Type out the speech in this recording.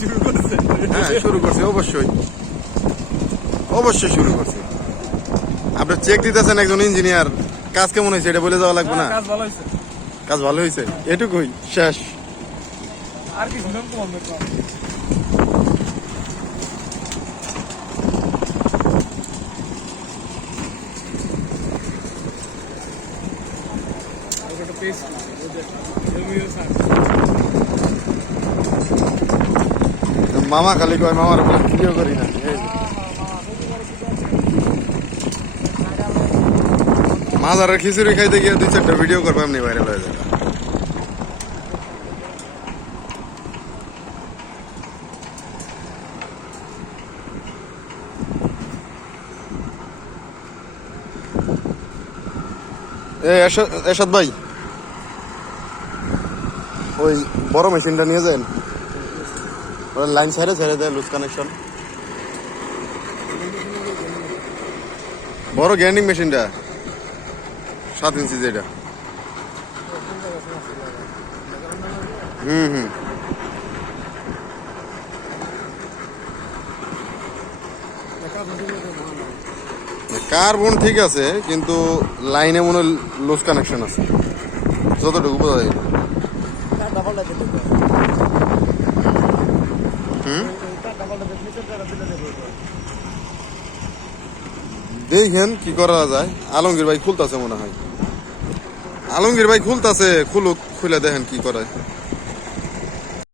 শুরু করছে হ্যাঁ শুরু করছে অবশ্যই। অবশ্যই শুরু করছে। আপনি চেক দিতেছেন একজন ইঞ্জিনিয়ার কাজ কেমন হয়েছে এটা বলে যাওয়া লাগবে না? কাজ ভালো হয়েছে। কাজ ভালো হয়েছে? এটুকুই শেষ। আর কিছু নাম কমাবে মামা খালি কয়, মামার উপরে ভিডিও করি না। এই খিচুড়ি খাইতে গিয়ে দুই চারটা ভিডিও করব, এমনি ভাইরাল হয়ে যাবে। এরশাদ ভাই, ওই বড় মেশিনটা নিয়ে যান। ওরা লাইন ছেড়ে ছেড়ে দেয় লুজ কানেকশন বড় গ্যান্ডিং মেশিনটা সাত ইঞ্চি যেটা হুম হুম। কার্বন ঠিক আছে কিন্তু লাইনে মনে লুজ কানেকশন আছে। যতটুকু বোঝা যায়। দেখেন কি করা যায়। আলমগীর ভাই খুলতাছে মনে হয়। আলমগীর ভাই খুলতাছে, খুলুক, খুলে দেখেন কি করায়।